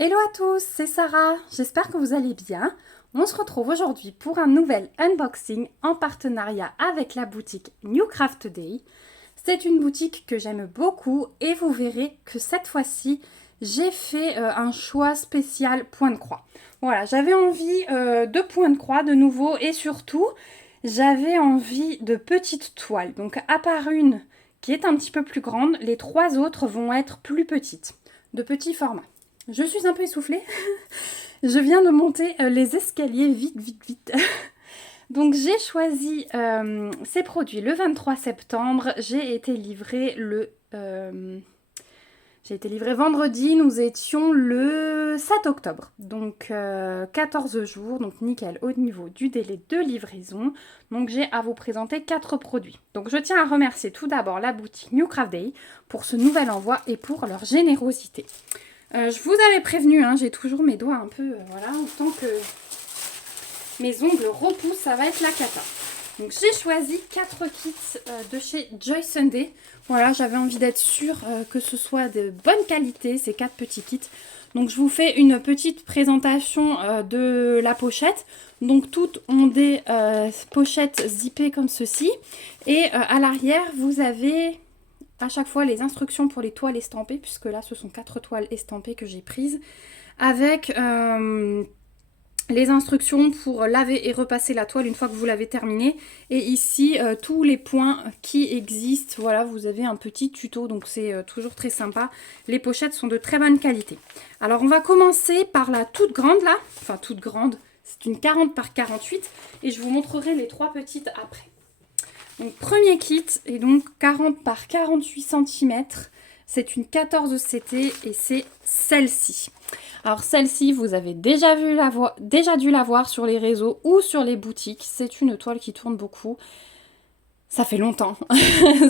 Hello à tous, c'est Sarah, j'espère que vous allez bien. On se retrouve aujourd'hui pour un nouvel unboxing en partenariat avec la boutique New Craft Day. C'est une boutique que j'aime beaucoup et vous verrez que cette fois-ci, j'ai fait un choix spécial point de croix. Voilà, j'avais envie de point de croix de nouveau et surtout, j'avais envie de petites toiles. Donc à part une qui est un petit peu plus grande, les trois autres vont être plus petites, de petit format. Je suis un peu essoufflée. Je viens de monter les escaliers vite, vite, vite. Donc j'ai choisi ces produits le 23 septembre. J'ai été livrée vendredi. Nous étions le 7 octobre. Donc 14 jours. Donc nickel au niveau du délai de livraison. Donc j'ai à vous présenter 4 produits. Donc je tiens à remercier tout d'abord la boutique New Craft Day pour ce nouvel envoi et pour leur générosité. Je vous avais prévenu, hein, j'ai toujours mes doigts un peu, voilà, autant que mes ongles repoussent, ça va être la cata. Donc j'ai choisi 4 kits de chez Joy Sunday. Voilà, j'avais envie d'être sûre que ce soit de bonne qualité, ces 4 petits kits. Donc je vous fais une petite présentation de la pochette. Donc toutes ont des pochettes zippées comme ceci. Et à l'arrière, vous avez à chaque fois les instructions pour les toiles estampées, puisque là ce sont 4 toiles estampées que j'ai prises, avec les instructions pour laver et repasser la toile une fois que vous l'avez terminée. Et ici tous les points qui existent, voilà, vous avez un petit tuto, donc c'est toujours très sympa. Les pochettes sont de très bonne qualité. Alors on va commencer par la toute grande là, enfin toute grande, c'est une 40 par 48 et je vous montrerai les 3 petites après. Donc premier kit est donc 40 par 48 cm. C'est une 14 CT et c'est celle-ci. Alors celle-ci, vous avez déjà dû la voir sur les réseaux ou sur les boutiques. C'est une toile qui tourne beaucoup. Ça fait longtemps.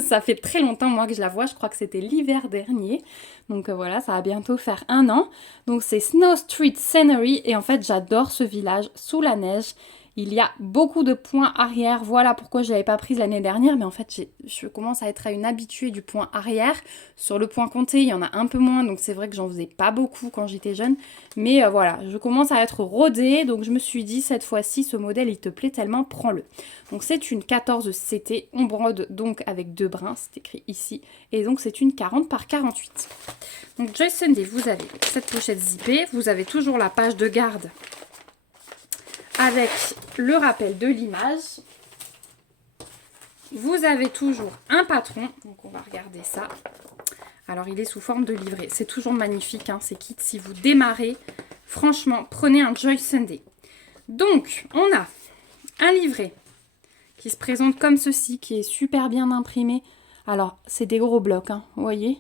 Ça fait très longtemps moi que je la vois. Je crois que c'était l'hiver dernier. Donc voilà, ça va bientôt faire 1 an. Donc c'est Snow Street Scenery et en fait j'adore ce village sous la neige. Il y a beaucoup de points arrière. Voilà pourquoi je ne l'avais pas prise l'année dernière. Mais en fait, je commence à être une habituée du point arrière. Sur le point compté, il y en a un peu moins. Donc c'est vrai que j'en faisais pas beaucoup quand j'étais jeune. Mais voilà, je commence à être rodée. Donc je me suis dit, cette fois-ci, ce modèle, il te plaît tellement, prends-le. Donc c'est une 14 CT. On brode donc avec 2 brins. C'est écrit ici. Et donc c'est une 40 par 48. Donc Joy Sunday, vous avez cette pochette zippée. Vous avez toujours la page de garde avec le rappel de l'image. Vous avez toujours un patron, donc on va regarder ça. Alors il est sous forme de livret, c'est toujours magnifique hein, ces kits. Si vous démarrez, franchement, prenez un Joy Sunday. Donc on a un livret qui se présente comme ceci, qui est super bien imprimé. Alors c'est des gros blocs, hein, vous voyez.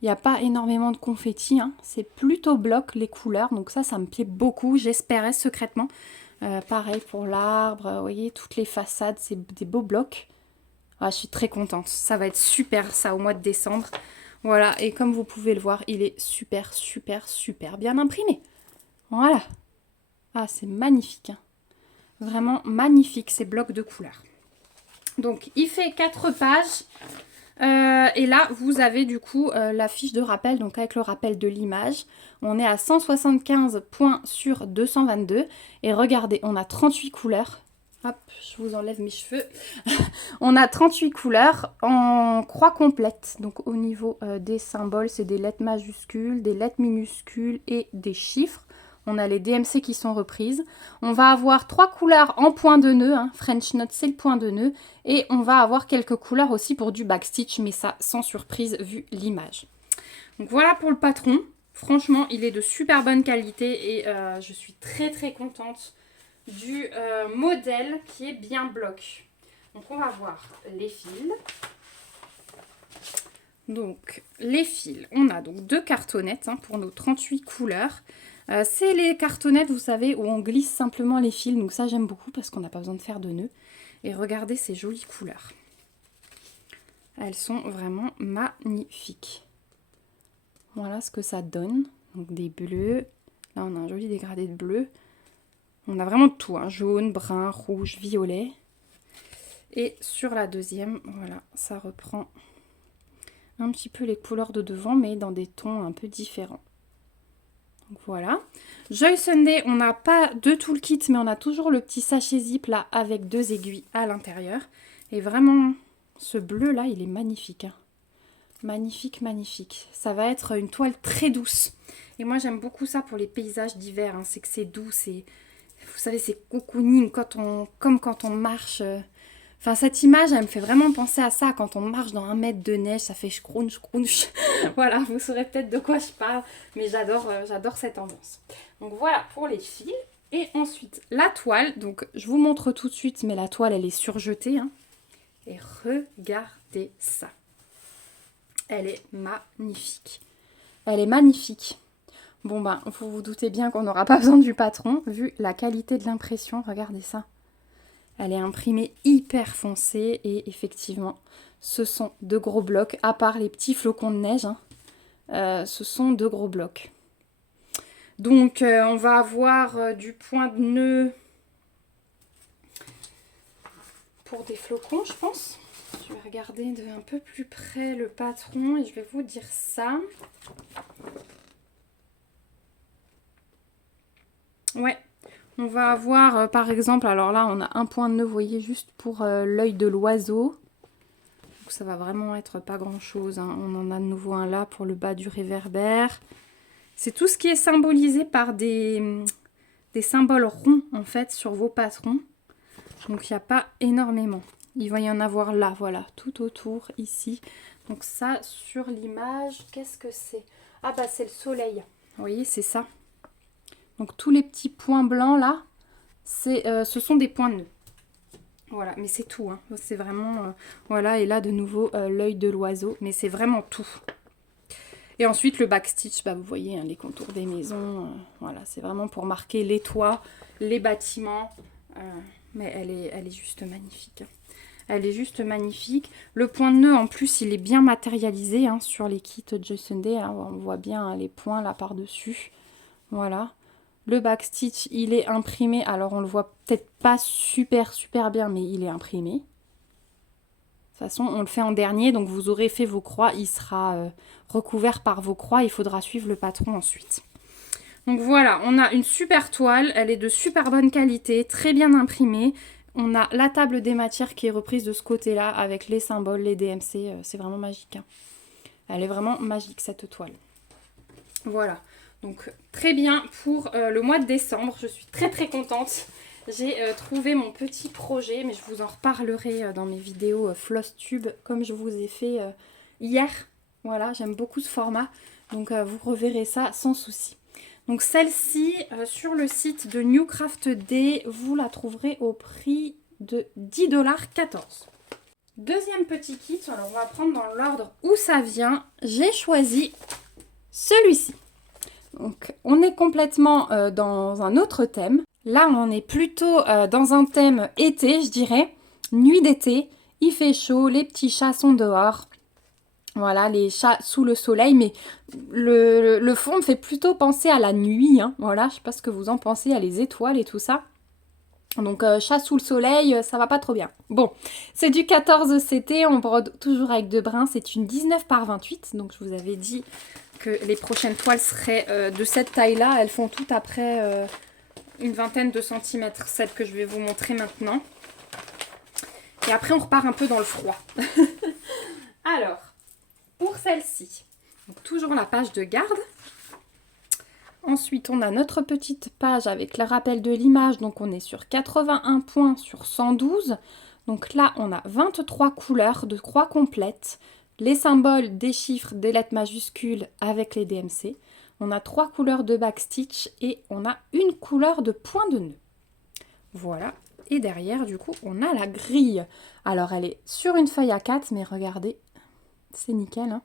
Il n'y a pas énormément de confetti, hein. C'est plutôt bloc les couleurs, donc ça me plaît beaucoup, j'espérais secrètement. Pareil pour l'arbre, vous voyez, toutes les façades, c'est des beaux blocs. Ah, je suis très contente, ça va être super ça au mois de décembre. Voilà, et comme vous pouvez le voir, il est super, super, super bien imprimé. Voilà. Ah, c'est magnifique, hein. Vraiment magnifique ces blocs de couleurs. Donc, il fait 4 pages. Et là, vous avez du coup la fiche de rappel, donc avec le rappel de l'image. On est à 175 points sur 222. Et regardez, on a 38 couleurs. Hop, je vous enlève mes cheveux. On a 38 couleurs en croix complète. Donc au niveau des symboles, c'est des lettres majuscules, des lettres minuscules et des chiffres. On a les DMC qui sont reprises. On va avoir 3 couleurs en point de nœud. Hein. French Knot, c'est le point de nœud. Et on va avoir quelques couleurs aussi pour du backstitch, mais ça, sans surprise, vu l'image. Donc voilà pour le patron. Franchement, il est de super bonne qualité et je suis très très contente du modèle qui est bien bloc. Donc on va voir les fils. Donc les fils, on a donc 2 cartonnettes hein, pour nos 38 couleurs. C'est les cartonnettes, vous savez, où on glisse simplement les fils. Donc ça, j'aime beaucoup parce qu'on n'a pas besoin de faire de nœuds. Et regardez ces jolies couleurs. Elles sont vraiment magnifiques. Voilà ce que ça donne. Donc des bleus. Là, on a un joli dégradé de bleu. On a vraiment tout, hein, jaune, brun, rouge, violet. Et sur la deuxième, voilà, ça reprend un petit peu les couleurs de devant, mais dans des tons un peu différents. Donc Voilà. Joy Sunday, on n'a pas de tout le kit, mais on a toujours le petit sachet zip là avec 2 aiguilles à l'intérieur. Et vraiment, ce bleu là, il est magnifique. Hein. Magnifique, magnifique. Ça va être une toile très douce. Et moi, j'aime beaucoup ça pour les paysages d'hiver. Hein. C'est que c'est doux, c'est... Vous savez, c'est cocooning, comme quand on marche. Enfin, cette image, elle me fait vraiment penser à ça. Quand on marche dans 1 mètre de neige, ça fait scrunch, scrunch. Voilà, vous saurez peut-être de quoi je parle. Mais j'adore cette ambiance. Donc voilà pour les fils. Et ensuite, la toile. Donc, je vous montre tout de suite, mais la toile, elle est surjetée. Hein. Et regardez ça. Elle est magnifique. Elle est magnifique. Bon ben, vous vous doutez bien qu'on n'aura pas besoin du patron, vu la qualité de l'impression. Regardez ça. Elle est imprimée hyper foncée et effectivement, ce sont de gros blocs, à part les petits flocons de neige. Hein, ce sont de gros blocs. Donc, on va avoir du point de nœud pour des flocons, je pense. Je vais regarder de un peu plus près le patron et je vais vous dire ça. Ouais, on va avoir par exemple, alors là on a un point de nœud, vous voyez, juste pour l'œil de l'oiseau. Donc ça va vraiment être pas grand chose. Hein. On en a de nouveau un là pour le bas du réverbère. C'est tout ce qui est symbolisé par des symboles ronds en fait sur vos patrons. Donc il n'y a pas énormément. Il va y en avoir là, voilà, tout autour ici. Donc ça, sur l'image, qu'est-ce que c'est? Ah bah c'est le soleil. Vous voyez, c'est ça. Donc tous les petits points blancs là, ce sont des points de nœud. Voilà, mais c'est tout. Hein. C'est vraiment... voilà, et là de nouveau, l'œil de l'oiseau. Mais c'est vraiment tout. Et ensuite le backstitch, bah, vous voyez, hein, les contours des maisons. Voilà, c'est vraiment pour marquer les toits, les bâtiments. Mais elle est juste magnifique. Elle est juste magnifique. Le point de nœud, en plus, il est bien matérialisé hein, sur les kits Joy Sunday. Hein. On voit bien hein, les points là par-dessus. Voilà. Le backstitch, il est imprimé. Alors, on le voit peut-être pas super bien, mais il est imprimé. De toute façon, on le fait en dernier. Donc, vous aurez fait vos croix. Il sera recouvert par vos croix. Il faudra suivre le patron ensuite. Donc, voilà. On a une super toile. Elle est de super bonne qualité. Très bien imprimée. On a la table des matières qui est reprise de ce côté-là avec les symboles, les DMC. C'est vraiment magique. Hein. Elle est vraiment magique, cette toile. Voilà. Donc, très bien pour le mois de décembre. Je suis très contente. J'ai trouvé mon petit projet, mais je vous en reparlerai dans mes vidéos Flosstube, comme je vous ai fait hier. Voilà, j'aime beaucoup ce format. Donc, vous reverrez ça sans souci. Donc celle-ci, sur le site de New Craft Day, vous la trouverez au prix de 10,14 $. Deuxième petit kit, alors on va prendre dans l'ordre où ça vient. J'ai choisi celui-ci. Donc on est complètement dans un autre thème. Là on est plutôt dans un thème été, je dirais. Nuit d'été, il fait chaud, les petits chats sont dehors. Voilà, les chats sous le soleil, mais le fond me fait plutôt penser à la nuit. Hein. Voilà, je sais pas ce que vous en pensez, à les étoiles et tout ça. Donc, chat sous le soleil, ça va pas trop bien. Bon, c'est du 14 CT, on brode toujours avec de brun. C'est une 19 par 28, donc je vous avais dit que les prochaines toiles seraient de cette taille-là. Elles font toutes après une vingtaine de centimètres, celles que je vais vous montrer maintenant. Et après, on repart un peu dans le froid. Alors... pour celle-ci, toujours la page de garde. Ensuite, on a notre petite page avec le rappel de l'image. Donc, on est sur 81 points sur 112. Donc là, on a 23 couleurs de croix complète. Les symboles, des chiffres, des lettres majuscules avec les DMC. On a 3 couleurs de backstitch et on a une couleur de point de nœud. Voilà. Et derrière, du coup, on a la grille. Alors, elle est sur une feuille A4, mais regardez. C'est nickel, hein.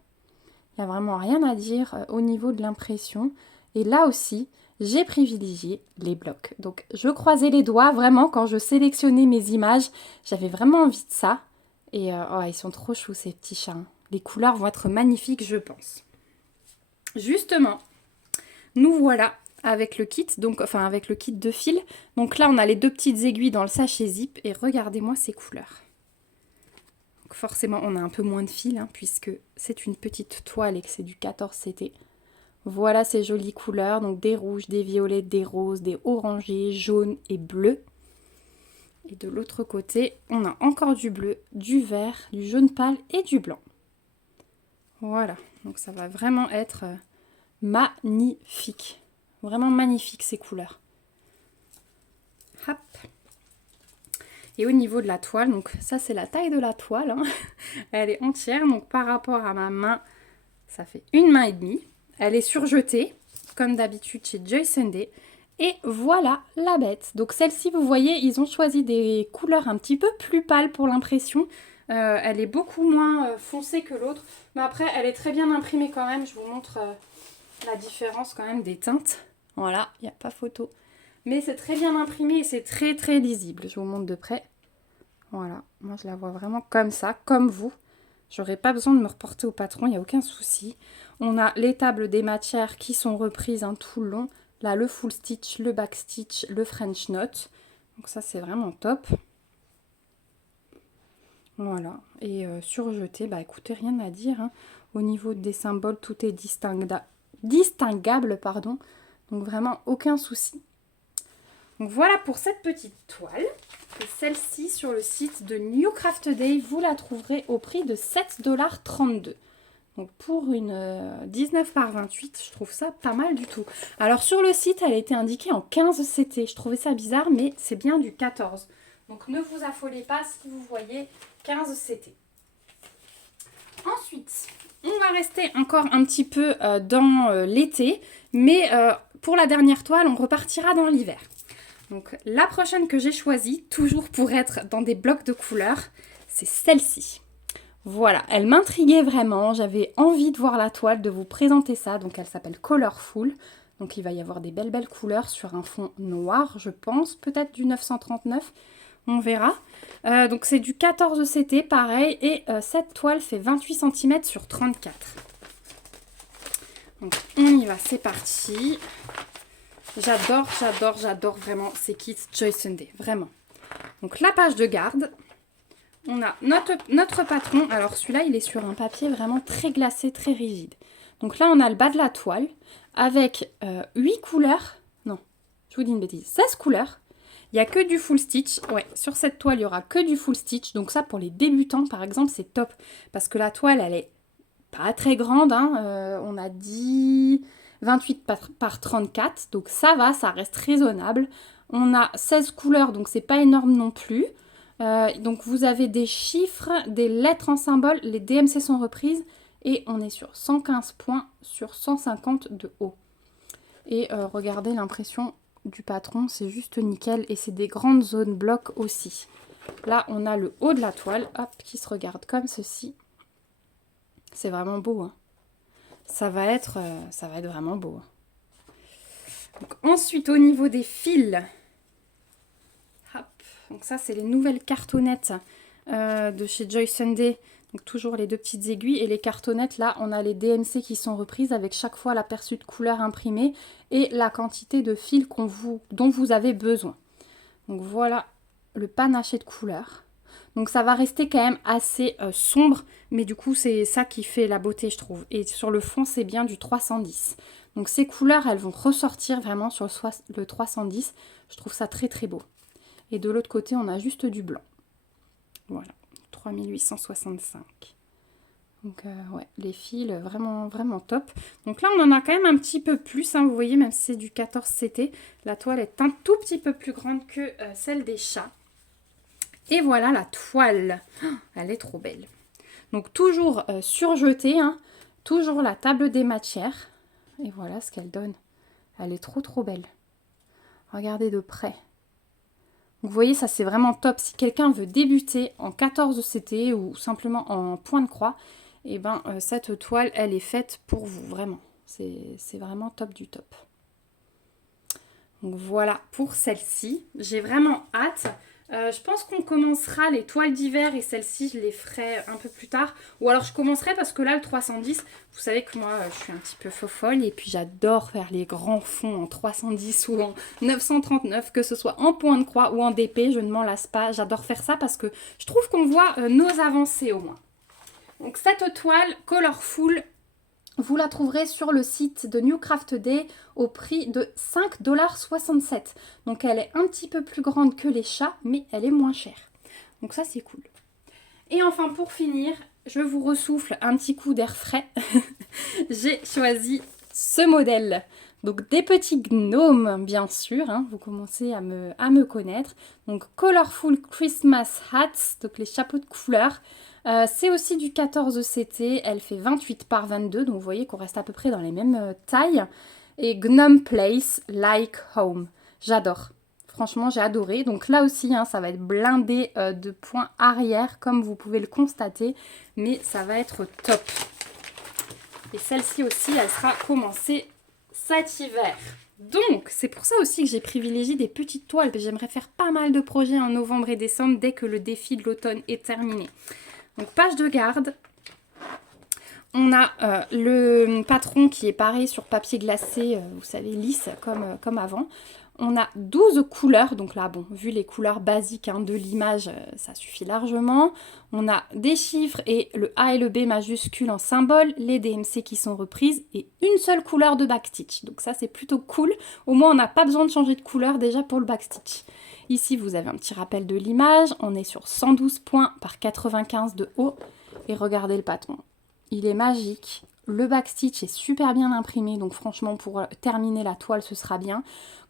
Il n'y a vraiment rien à dire au niveau de l'impression. Et là aussi, j'ai privilégié les blocs. Donc, je croisais les doigts, vraiment, quand je sélectionnais mes images. J'avais vraiment envie de ça. Et oh, ils sont trop choux, ces petits chats. Hein. Les couleurs vont être magnifiques, je pense. Justement, nous voilà avec le kit, donc, enfin avec le kit de fil. Donc là, on a les 2 petites aiguilles dans le sachet zip. Et regardez-moi ces couleurs. Forcément, on a un peu moins de fil, hein, puisque c'est une petite toile et que c'est du 14 CT. Voilà ces jolies couleurs, donc des rouges, des violets, des roses, des orangés, jaunes et bleus. Et de l'autre côté, on a encore du bleu, du vert, du jaune pâle et du blanc. Voilà, donc ça va vraiment être magnifique. Vraiment magnifique ces couleurs. Hop. Et au niveau de la toile, donc ça c'est la taille de la toile, hein. Elle est entière, donc par rapport à ma main, ça fait 1,5 main. Elle est surjetée, comme d'habitude chez Joyce & Day. Et voilà la bête. Donc celle-ci, vous voyez, ils ont choisi des couleurs un petit peu plus pâles pour l'impression. Elle est beaucoup moins foncée que l'autre. Mais après, elle est très bien imprimée quand même. Je vous montre la différence quand même des teintes. Voilà, il n'y a pas photo. Mais c'est très bien imprimé et c'est très très lisible. Je vous montre de près. Voilà, moi je la vois vraiment comme ça, comme vous. J'aurais pas besoin de me reporter au patron, il n'y a aucun souci. On a les tables des matières qui sont reprises tout le long. Là, le full stitch, le back stitch, le French knot. Donc ça, c'est vraiment top. Voilà. Et surjeté, bah écoutez, rien à dire, hein. Au niveau des symboles, tout est distinguable, pardon. Donc vraiment, aucun souci. Donc voilà pour cette petite toile. Et celle-ci, sur le site de New Craft Day, vous la trouverez au prix de 7,32 $. Donc pour une 19 par 28, je trouve ça pas mal du tout. Alors sur le site, elle a été indiquée en 15 CT. Je trouvais ça bizarre, mais c'est bien du 14. Donc ne vous affolez pas si vous voyez 15 CT. Ensuite, on va rester encore un petit peu dans l'été, mais pour la dernière toile, on repartira dans l'hiver. Donc la prochaine que j'ai choisie, toujours pour être dans des blocs de couleurs, c'est celle-ci. Voilà, elle m'intriguait vraiment, j'avais envie de voir la toile, de vous présenter ça. Donc elle s'appelle Colorful. Donc il va y avoir des belles couleurs sur un fond noir, je pense, peut-être du 939, on verra. Donc c'est du 14 CT, pareil, et cette toile fait 28 cm sur 34. Donc on y va, c'est parti. J'adore vraiment ces kits Joyce & Day, vraiment. Donc la page de garde. On a notre patron. Alors celui-là, il est sur un papier vraiment très glacé, très rigide. Donc là, on a le bas de la toile avec 8 couleurs. Non, je vous dis une bêtise. 16 couleurs. Il n'y a que du full stitch. Ouais, sur cette toile, il n'y aura que du full stitch. Donc ça, pour les débutants, par exemple, c'est top. Parce que la toile, elle est pas très grande. Hein. On a dit 28 par 34. Donc ça va, ça reste raisonnable. On a 16 couleurs, donc c'est pas énorme non plus. Donc vous avez des chiffres, des lettres en symbole, les DMC sont reprises et on est sur 115 points sur 150 de haut. Et regardez l'impression du patron, c'est juste nickel et c'est des grandes zones blocs aussi. Là on a le haut de la toile, hop, qui se regarde comme ceci. C'est vraiment beau, hein. Ça va être vraiment beau. Donc, ensuite au niveau des fils. Donc ça, c'est les nouvelles cartonnettes de chez Joyce & Day. Donc toujours les deux petites aiguilles. Et les cartonnettes, là, on a les DMC qui sont reprises avec chaque fois l'aperçu de couleur imprimée et la quantité de fils dont vous avez besoin. Donc voilà le panaché de couleurs. Donc ça va rester quand même assez sombre, mais du coup, c'est ça qui fait la beauté, je trouve. Et sur le fond, c'est bien du 310. Donc ces couleurs, elles vont ressortir vraiment sur le 310. Je trouve ça très très beau. Et de l'autre côté, on a juste du blanc. Voilà, 3865. Donc, ouais, les fils, vraiment top. Donc là, on en a quand même un petit peu plus. Hein, vous voyez, même si c'est du 14 CT, la toile est un tout petit peu plus grande que celle des chats. Et voilà la toile. Elle est trop belle. Donc, toujours surjetée. Hein, toujours la table des matières. Et voilà ce qu'elle donne. Elle est trop belle. Regardez de près. Donc vous voyez, ça c'est vraiment top. Si quelqu'un veut débuter en 14 CT ou simplement en point de croix, et ben cette toile, elle est faite pour vous, vraiment. C'est vraiment top du top. Donc voilà pour celle-ci. J'ai vraiment hâte. Je pense qu'on commencera les toiles d'hiver et celle-ci, je les ferai un peu plus tard. Ou alors je commencerai parce que là, le 310, vous savez que moi, je suis un petit peu fofolle. Et puis j'adore faire les grands fonds en 310 ou en 939, que ce soit en point de croix ou en DP. Je ne m'en lasse pas. J'adore faire ça parce que je trouve qu'on voit nos avancées au moins. Donc cette toile Colorful, Vous la trouverez sur le site de New Craft Day au prix de 5,67 $. Donc elle est un petit peu plus grande que les chats, mais elle est moins chère. Donc ça c'est cool. Et enfin pour finir, je vous ressouffle un petit coup d'air frais. J'ai choisi ce modèle. Donc des petits gnomes bien sûr, hein, vous commencez à me connaître. Donc Colorful Christmas Hats, donc les chapeaux de couleur. C'est aussi du 14 CT, elle fait 28 par 22, donc vous voyez qu'on reste à peu près dans les mêmes tailles. Et Gnome Place Like Home, j'adore. Franchement, j'ai adoré. Donc là aussi, hein, ça va être blindé de points arrière, comme vous pouvez le constater. Mais ça va être top. Et celle-ci aussi, elle sera commencée cet hiver. Donc, c'est pour ça aussi que j'ai privilégié des petites toiles. J'aimerais faire pas mal de projets en novembre et décembre dès que le défi de l'automne est terminé. Donc, page de garde. On a le patron qui est pareil sur papier glacé, vous savez, lisse comme avant. On a 12 couleurs, donc là, bon, vu les couleurs basiques hein, de l'image, ça suffit largement. On a des chiffres et le A et le B majuscules en symbole, les DMC qui sont reprises et une seule couleur de backstitch. Donc ça, c'est plutôt cool. Au moins, on n'a pas besoin de changer de couleur déjà pour le backstitch. Ici, vous avez un petit rappel de l'image. On est sur 112 points par 95 de haut. Et regardez le patron. Il est magique. Le backstitch est super bien imprimé. Donc franchement, pour terminer la toile, ce sera bien.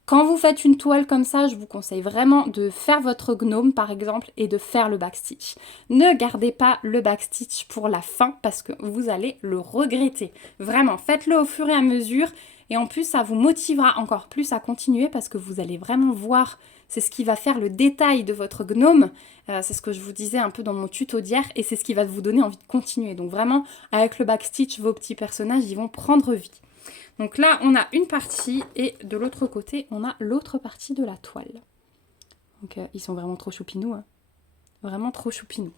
Quand vous faites une toile comme ça, je vous conseille vraiment de faire votre gnome par exemple et de faire le backstitch. Ne gardez pas le backstitch pour la fin parce que vous allez le regretter. Vraiment, faites-le au fur et à mesure et en plus ça vous motivera encore plus à continuer parce que vous allez vraiment voir, c'est ce qui va faire le détail de votre gnome. C'est ce que je vous disais un peu dans mon tuto d'hier et c'est ce qui va vous donner envie de continuer. Donc vraiment, avec le backstitch, vos petits personnages, ils vont prendre vie. Donc là, on a une partie et de l'autre côté, on a l'autre partie de la toile. Donc ils sont vraiment trop choupinous. Hein. Vraiment trop choupinous.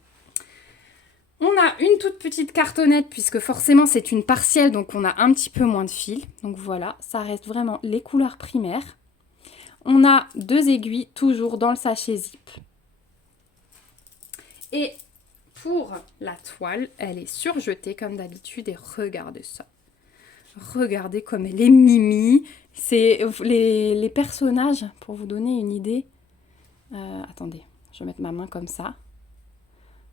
On a une toute petite cartonnette puisque forcément c'est une partielle, donc on a un petit peu moins de fil. Donc voilà, ça reste vraiment les couleurs primaires. On a 2 aiguilles toujours dans le sachet zip. Et pour la toile, elle est surjetée comme d'habitude et regardez ça. Regardez comme elle est mimi. C'est les personnages, pour vous donner une idée. Attendez, je vais mettre ma main comme ça.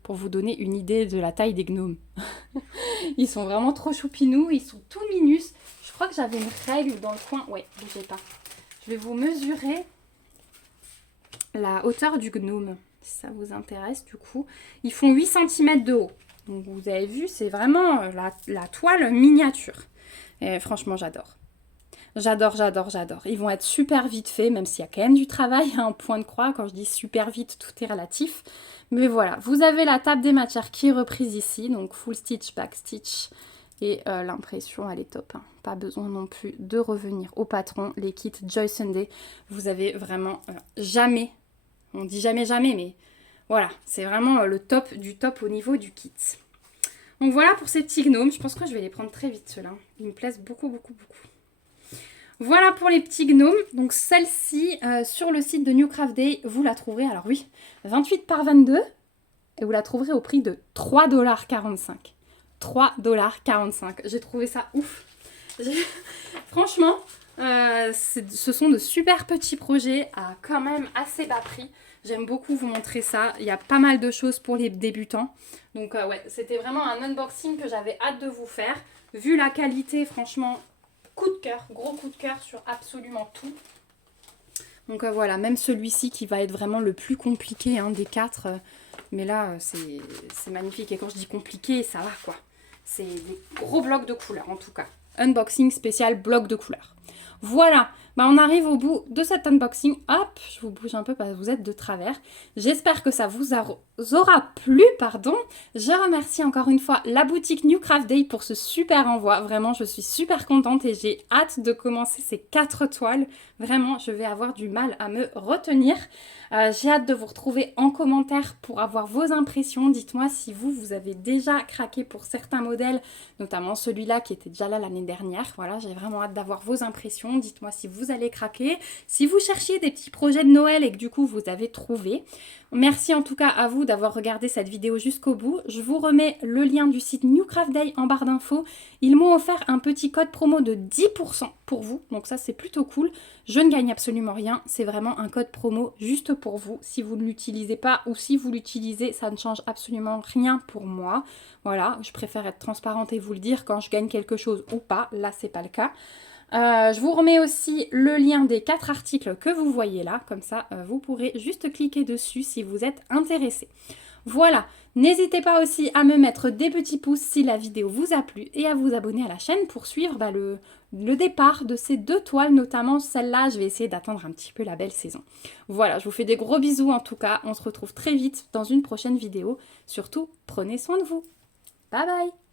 Pour vous donner une idée de la taille des gnomes. Ils sont vraiment trop choupinous, ils sont tout minus. Je crois que j'avais une règle dans le coin. Ouais, bougez pas. Je vais vous mesurer la hauteur du gnome, si ça vous intéresse du coup. Ils font 8 cm de haut. Donc vous avez vu, c'est vraiment la toile miniature. Et franchement, j'adore. J'adore, j'adore, j'adore. Ils vont être super vite faits, même s'il y a quand même du travail, un point de croix. Quand je dis super vite, tout est relatif. Mais voilà, vous avez la table des matières qui est reprise ici. Donc full stitch, back stitch. Et l'impression, elle est top. Hein. Pas besoin non plus de revenir au patron. Les kits Joy Sunday, vous avez vraiment jamais, on dit jamais jamais, mais voilà, c'est vraiment le top du top au niveau du kit. Donc voilà pour ces petits gnomes. Je pense que je vais les prendre très vite ceux-là. Ils me plaisent beaucoup, beaucoup, beaucoup. Voilà pour les petits gnomes. Donc celle-ci, sur le site de New Craft Day, vous la trouverez, alors oui, 28 par 22. Et vous la trouverez au prix de 3,45 $. 3,45 $. J'ai trouvé ça ouf. Franchement, ce sont de super petits projets à quand même assez bas prix. J'aime beaucoup vous montrer ça. Il y a pas mal de choses pour les débutants. Donc ouais, c'était vraiment un unboxing que j'avais hâte de vous faire. Vu la qualité, franchement, coup de cœur, gros coup de cœur sur absolument tout. Donc voilà, même celui-ci qui va être vraiment le plus compliqué des 4. Mais là, c'est magnifique. Et quand je dis compliqué, ça va quoi. C'est des gros blocs de couleurs en tout cas. Unboxing spécial bloc de couleurs. Voilà, on arrive au bout de cet unboxing. Hop, je vous bouge un peu parce que vous êtes de travers. J'espère que ça vous aura plu, pardon. Je remercie encore une fois la boutique New Craft Day pour ce super envoi. Vraiment, je suis super contente et j'ai hâte de commencer ces 4 toiles. Vraiment, je vais avoir du mal à me retenir. J'ai hâte de vous retrouver en commentaire pour avoir vos impressions. Dites-moi si vous avez déjà craqué pour certains modèles, notamment celui-là qui était déjà là l'année dernière. Voilà, j'ai vraiment hâte d'avoir vos impressions. Dites-moi si vous vous allez craquer. Si vous cherchiez des petits projets de Noël et que du coup vous avez trouvé, merci en tout cas à vous d'avoir regardé cette vidéo jusqu'au bout. Je vous remets le lien du site New Craft Day en barre d'infos. Ils m'ont offert un petit code promo de 10% pour vous, donc ça c'est plutôt cool. Je ne gagne absolument rien, c'est vraiment un code promo juste pour vous. Si vous ne l'utilisez pas ou si vous l'utilisez, ça ne change absolument rien pour moi. Voilà, je préfère être transparente et vous le dire quand je gagne quelque chose ou pas. Là, c'est pas le cas. Je vous remets aussi le lien des 4 articles que vous voyez là, comme ça vous pourrez juste cliquer dessus si vous êtes intéressé. Voilà, n'hésitez pas aussi à me mettre des petits pouces si la vidéo vous a plu et à vous abonner à la chaîne pour suivre le départ de ces 2 toiles, notamment celle-là, je vais essayer d'attendre un petit peu la belle saison. Voilà, je vous fais des gros bisous en tout cas, on se retrouve très vite dans une prochaine vidéo. Surtout, prenez soin de vous. Bye bye!